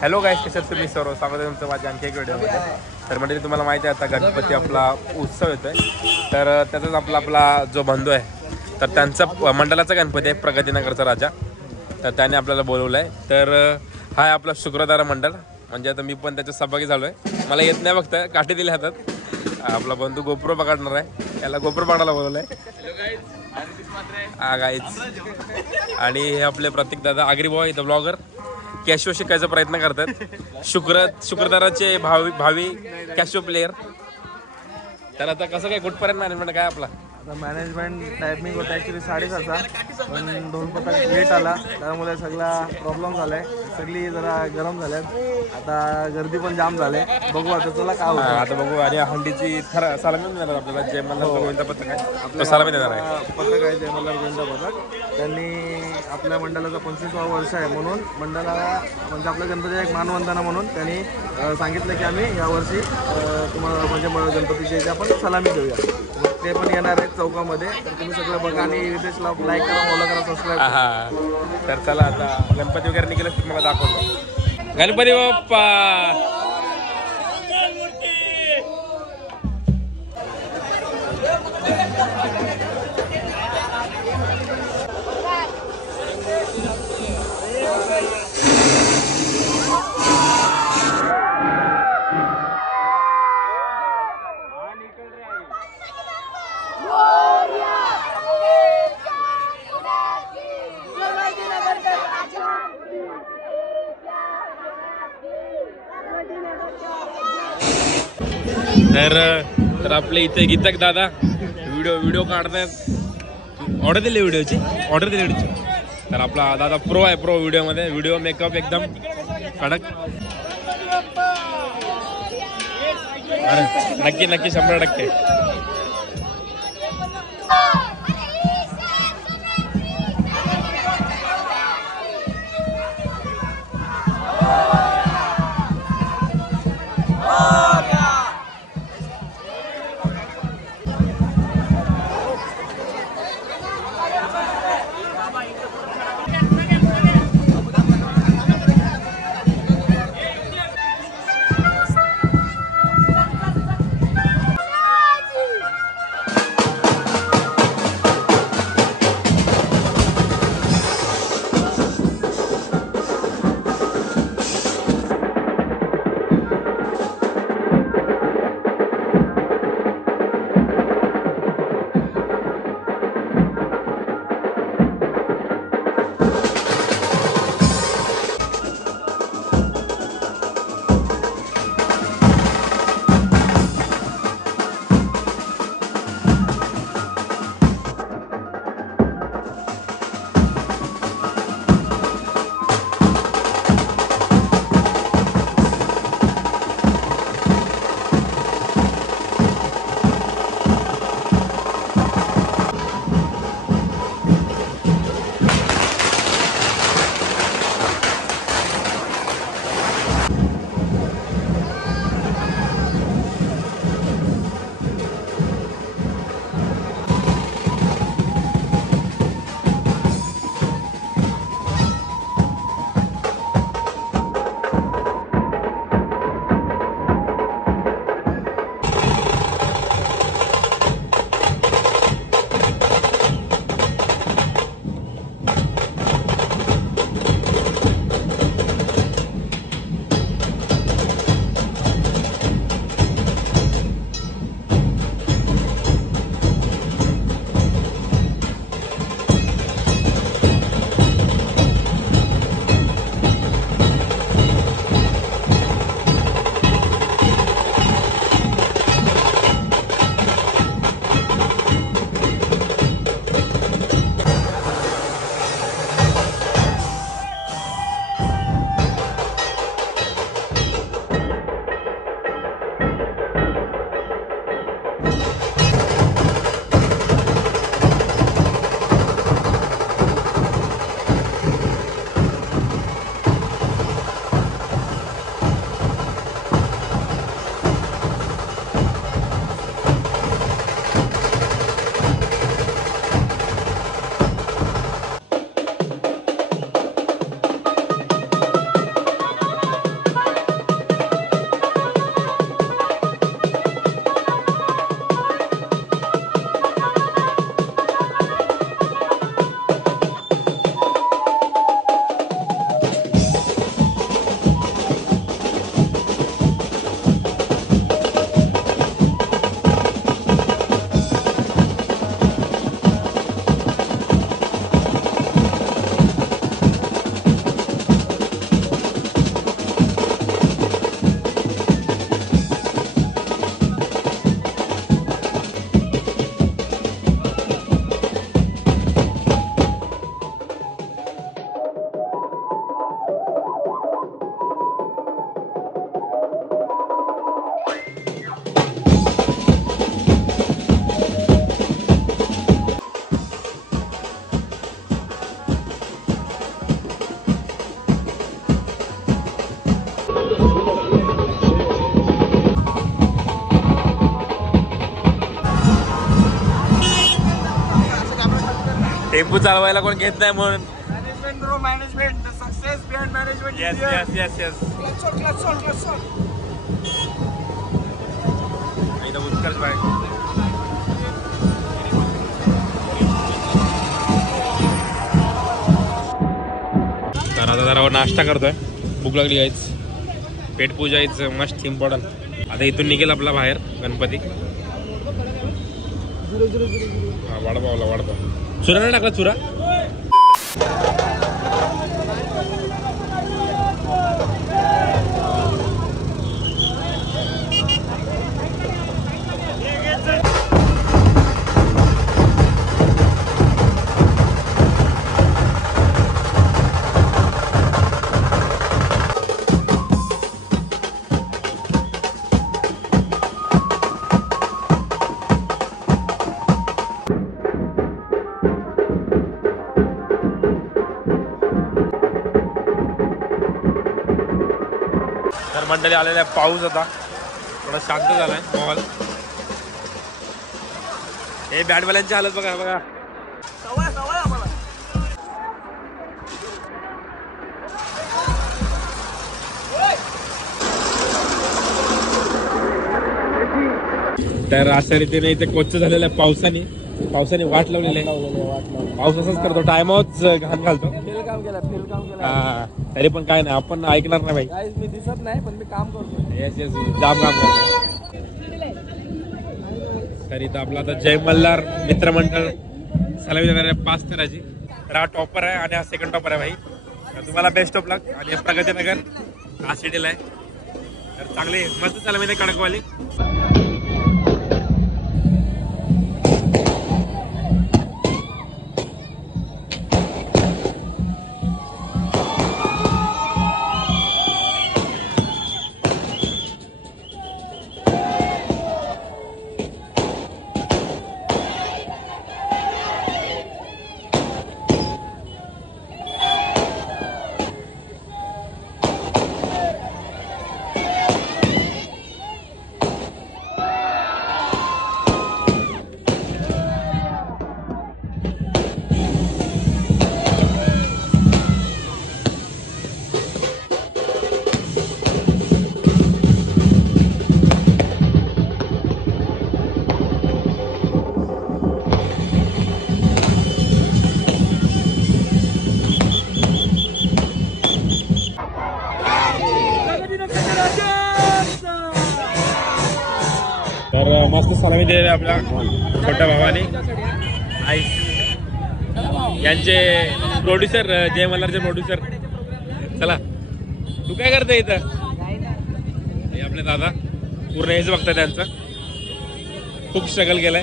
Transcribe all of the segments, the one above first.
Hello गाईस, कशात तुम्ही सर्व स्वागत आहे तुमचं माझ्या आणखी एक व्हिडिओमध्ये. तर म्हणजे तुम्हाला माहिती आहे आता गणपती आपला उत्सव येतोय, तर त्याचाच आपला जो बंधू आहे तर त्यांचा मंडळाचा गणपती आहे प्रगतीनगरचा राजा. तर त्याने आपल्याला बोलवलं आहे. तर हा आहे आपला शुक्रधारा मंडळ. म्हणजे आता मी पण त्याच्या सहभागी झालो आहे. मला येत नाही बघता, काठी दिली हातात. आपला बंधू गोप्रो पकडणार आहे, याला गोप्रो पकडायला बोलवलं आहे. हा गाईच. आणि हे आपले प्रतीक दादा आगरी बॉय इथं ब्लॉगर कॅशिओ शिकायचा प्रयत्न करतात. शुक्रधाराचे भावी कॅशिओ प्लेयर. तर आता कसं काय कुठपर्यंत मॅनेजमेंट काय आपला? आता मॅनेजमेंट टायमिंग होता ॲक्च्युली 7:30, पण 2 पथक लेट आला, त्यामुळे सगळा प्रॉब्लेम झाला आहे. सगळी जरा गरम झाल्यात, आता गर्दी पण जाम झाले. बघू आता तुला काय होतं. आता बघू. आणि हंडीची सलामी देणार आपल्याला जे मल्हार गोविंद पथक आहे आपलं सलामी देणार आहे. पथक आहे जय मल्हार गोविंद पथक. त्यांनी आपल्या मंडळाचा 25वा वर्ष आहे म्हणून मंडळाला म्हणजे आपल्या गणपतीचा एक मानवंदना म्हणून त्यांनी सांगितलं की आम्ही यावर्षी तुम्हाला म्हणजे गणपतीची आपण सलामी देऊया. ते पण येणार आहेत चौकामध्ये. तर तुम्ही सगळं बघा आणि रितेशला लाईक करा, फॉलो करा, सबस्क्राईब करा. तर चला आता गणपती वगैरे निघाले तुम्हाला दाखवतो. गणपती बाप्पा. तर आपले इथे गीतक दादा व्हिडिओ काढतात. ऑर्डर दिली व्हिडिओची. तर आपला दादा प्रो आहे, प्रो व्हिडिओ मेकअप एकदम कडक. अरे नक्की 100%. टेम्पो चालवायला कोण घेत नाही म्हणून. Management bro, management. The success behind management. Yes yes yes yes. इथं उत्कर्ष बाय. तर आता जरा नाश्ता करतोय, भूक लागली आहेच. पेट पूजा इज मस्ट इम्पॉर्टंट. आता इथून निघेल आपला बाहेर गणपती. हा वडापावला वडापाव. चुरा नाही टाकला चुरा. तर मंडळी आलेला आहे पाऊस. आता थोडा शांत झालाय माहोल. हे बॅटवाल्यांची हालत बघा बघा. तर अशा रीतीने इथे कोच झालेलं आहे पावसाने वाट लावलेली आहे. पाऊस असंच करतो, टायमावरच घाण घालतो. हा तरी पण काय नाही, आपण ऐकणार नाही भाई. मी दिसत नाही पण मी काम करतो. येस येस जाम काम करतो. तर इथं आपला आता जय मल्हार मित्रमंडळ सलामी देणार आहे 5 तेराची. तर हा टॉपर आहे आणि हा सेकंड टॉपर आहे भाई. तर तुम्हाला बेस्ट ऑफ लक. आणि प्रगतीनगर हा सिटीला आहे. तर चांगली मस्त सलामी दे कडकवाली. तर मस्त सलामी दिलेली आपल्या छोट्या भावाने. आई यांचे प्रोड्युसर, जय मल्हारचे प्रोड्युसर. चला तू काय करते इथं? हे आपले दादा पूर्ण हेच बघतात. त्यांचं खूप स्ट्रगल केलंय.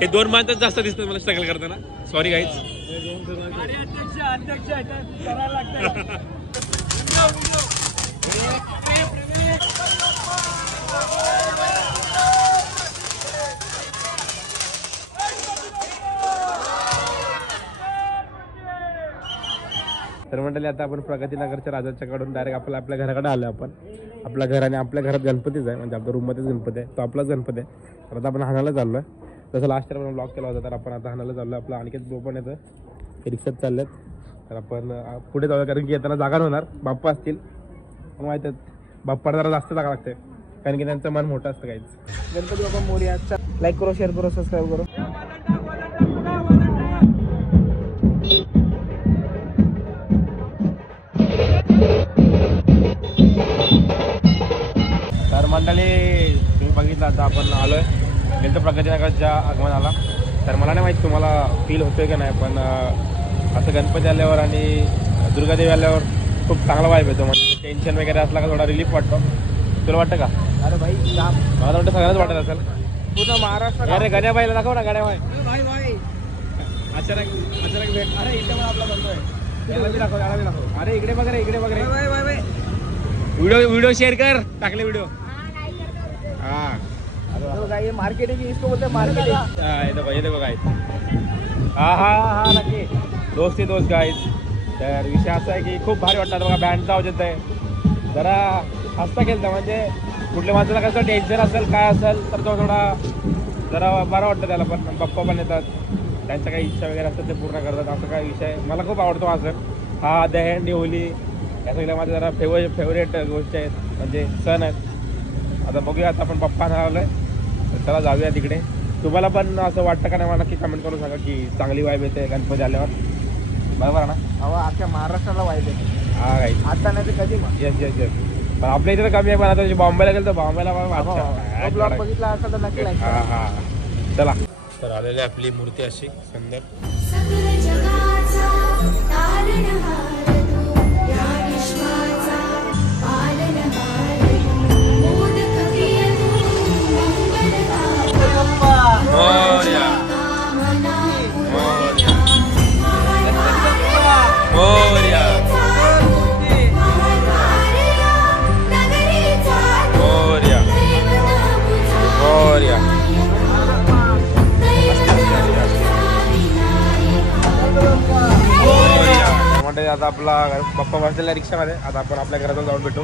हे 2 माणसं जास्त दिसतात मला स्ट्रगल करताना. Sorry guys. तर मंडळी आता आपण प्रगतीनगरच्या राजाच्या कडून डायरेक्ट आपल्या घराकडे आलो. आपण आपल्या घराने आपल्या घरात गणपतीच आहे, म्हणजे आपल्या रूममध्येच गणपती आहे. तो आपलाच गणपती आहे. तर आता आपण हाणाला चाललो आहे. तसं लास्ट टाइम आपण ब्लॉग केला होता. तर आपण आता हाणाला चाललो आहे. आपला अनिकेत भाऊ पण येतं, रिक्षात चाललेत. तर आपण पुढे जाऊया, कारण की येताना जागा होणार. बाप्पा असतील माहीत आहेत. बाप्पाला जरा जास्त जागा लागते, कारण की त्यांचं मन मोठं असतं. काहीच गणपती बाप्पा मोरया. लाईक करो, शेअर करो, सबस्क्राईब करो. तर मंडळी तुम्ही बघितलं आता आपण आलोय गेलं प्रगतीनगरच्या आगमनाला. तर मला नाही माहिती तुम्हाला फील होतोय की नाही, पण असं गणपती आल्यावर आणि दुर्गादेवी आल्यावर खूप चांगला वाईब येतो. म्हणजे टेन्शन वगैरे असला का थोडा रिलीफ वाटतो. तुला वाटतं का? अरे भाई जाम. मला वाटतं सगळ्यांनाच वाटत असेल. पूर्ण महाराष्ट्र. अरे गण्या बाईला दाखव ना, गण्या बाई. भाई अचानक भेट. अरे इथे मला आपला बंधू आहे. याला बी दाखव, याला बी दाखव. अरे इकडे बघ रे, इकडे बघ रे. भाई व्हिडिओ शेअर कर, टाकले व्हिडिओ. हाँ ये मार्केटिंग, इसको बोलते हैं मार्केटिंग. ये देखो गाइस. हाँ नक्की दोस्ती दोस्त गाईज. तर विषय असा आहे की खूप भारी वाटतं बघा. बँडचा आवाज येत आहे. जरा हसता खेळता, म्हणजे कुठल्या माणसाला कसं टेन्शन असेल काय असेल तर तो थोडा जरा बरं वाटतं त्याला. पण बाप्पा पण येतात. त्यांच्या काही इच्छा वगैरे असतात ते पूर्ण करतात. असं काही विषय मला खूप आवडतो हा सण. हा दहीहंडी होली या सगळ्या माझ्या जरा फेवरेट गोष्टी आहेत, म्हणजे सण आहेत. आता बघूया, आता आपण पप्पा आलोय तर चला जाऊया तिकडे. तुम्हाला पण असं वाटतं का नाही मला नक्की कमेंट करून सांगा की चांगली वाईब येते गणपती आल्यावर, बरोबर आहे ना? अहो अख्ख्या महाराष्ट्राला वाईट आहे. हा काही आता नाही तर कधी मग येस येस येस. पण आपल्या इथे तर कमी आहे, पण आता बॉम्बेला गेलं तर बॉम्बेला ब्लॉग बघितला असेल तर नक्की like हा करा. हा चला. तर आलेली आपली मूर्ती अशी सुंदर. सकल जगाचा तारणहार तू, या विश्वाचा पालनहार तू, मोदक प्रिय तू, मंगलदाता मोरया कामना मोरया मोरया नगरीचा मोरया मोरया. म्हणजे आता आपला पप्पा बसलेला रिक्षामध्ये. आता आपण आपल्या घरात जाऊन भेटू.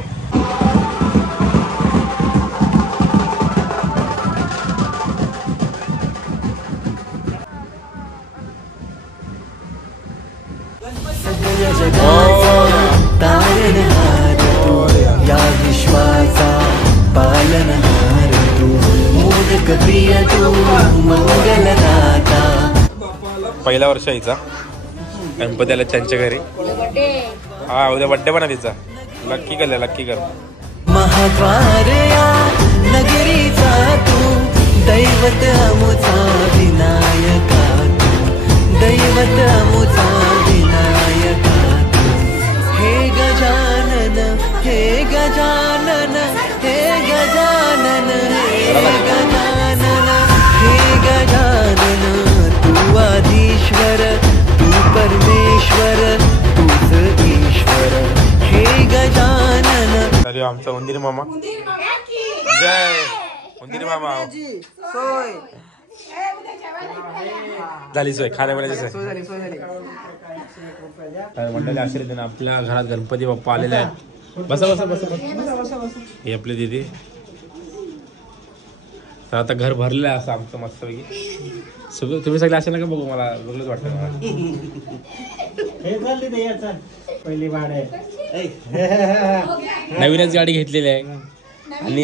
तारणहार तू, या विश्वाचा पालनहार तू, मोदक प्रिय तू, मंगलदाता. पहिला वर्ष हिचा गणपती आला त्यांच्या घरी. हा उद्या बड्डे पण आहे तिचा. लक्की कर लक्की कर. महाद्वार या नगरीचा तू, दैवत अमुचा विनायका तू, दैवत अमुचा विनायका तू. हे गजानन हे गजानन हे गजानन हे गजानन हे गजानन. तू आधीश्वर तू परमेश्वर तूच ईश्वर. हे गजानन. तरी आमचा उंदीर मामा. जय उंदीर मामा. झाली सोय खाण्यापिण्याची सोय. तर मंडळी आश्चर्य ना आपल्या घरात गणपती बाप्पा आलेले आहेत. बसा बसा बसा बसा. हे आपले दिदी. तर आता घर भरलेलं आहे असं आमचं मस्तपैकी. सगळं तुम्ही सगळे असे नका बघू, मला वेगळंच वाटतं मला. नवीनच गाडी घेतलेली आहे आणि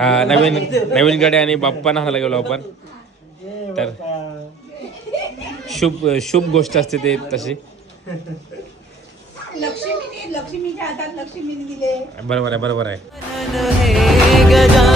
हा नवीन गाडी आणि बाप्पा नाहायला गेलो आपण. तर शुभ गोष्ट असते ते तशी. लक्ष्मीच्या हातात लक्ष्मीने दिले. बरोबर आहे बरोबर आहे. हे गजानन